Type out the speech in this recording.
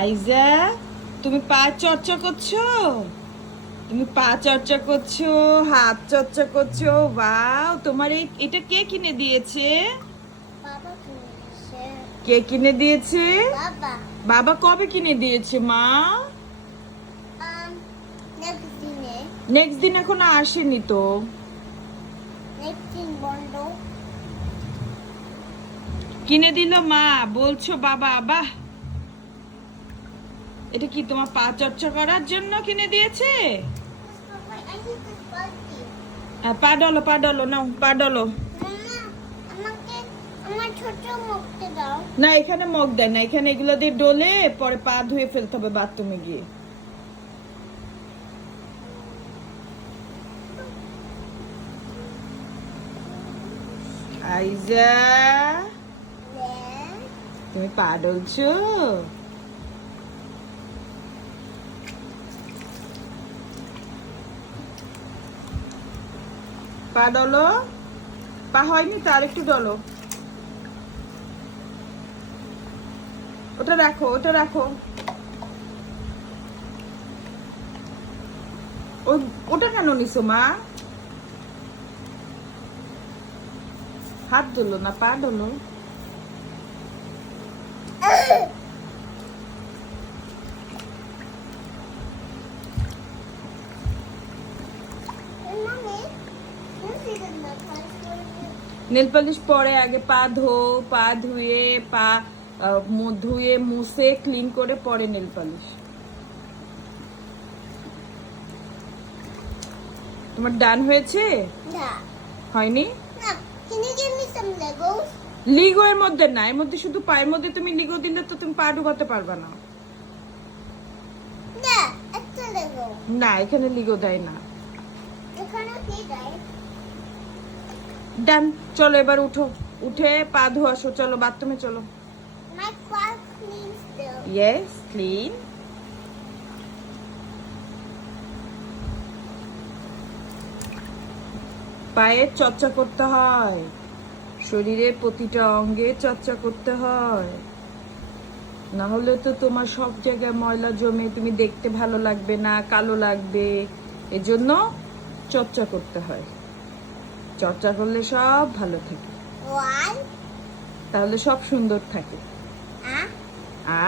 আইজা, তুমি পা চর্চা করছো? তুমি পা চর্চা করছো, হাত চর্চা করছো। বাও, তোমার এটা কে কিনে দিয়েছে? বাবা কিনেছে। কে কিনে দিয়েছে? বাবা। বাবা কবে কিনে দিয়েছে মা? নেক্সট দিনে। নেক্সট দিন এখনো আসেনি তো। নেক্সট দিন বন্ধ। কিনে দিল মা, বলছো বাবা। বাহ, এটা কি তোমার পা চর্চা করার জন্য কিনে দিয়েছে? পা ডলো, পা ডলো, নাও পা ডলো। আমাকে আমার ছোট মুখতে দাও। না, এখানে মগ দেয় না, এখানে এগুলো দিয়ে ডলে পরে পা ধুয়ে ফেলতে হবে বাথরুমে গিয়ে। আইজা, তুমি পা ডলছো? পা ডলো। পা হয়নি তো, আর একটু ডলো। ওটা রাখো, ওটা রাখো। ওটা কেন নিছো মা? হাত ধুলো না, পা ডলো। নেল পালিশ পরে, আগে পা ধো। পা ধুয়ে পা ধুয়ে মুছে ক্লিন করে পরে নেল পালিশ। তোমার ডান হয়েছে? না। হয়নি? না, can you give me some Legos? লিগো এর মধ্যে না, এর মধ্যে শুধু পায়ের মধ্যে তুমি লিগো দিলে তো তুমি পা ডুবাতে পারবে না। না, একটা Lego। না, এখানে লিগো দেয় না। এখানে কি দেয়? ডান, চলো এবার উঠো। উঠে পা ধোয়া আসো, চলো বাথরুমে চলো। My class clean still. Yes, clean. পায়ের চর্চা করতে হয়, শরীরের প্রতিটা অঙ্গে চর্চা করতে হয়, না হলে তো তোমার সব জায়গায় ময়লা জমে তুমি দেখতে ভালো লাগবে না, কালো লাগবে। এজন্য চর্চা করতে হয়। চর্চা করলে সব ভালো থাকে, Why? তাহলে সব সুন্দর থাকে। Huh? আ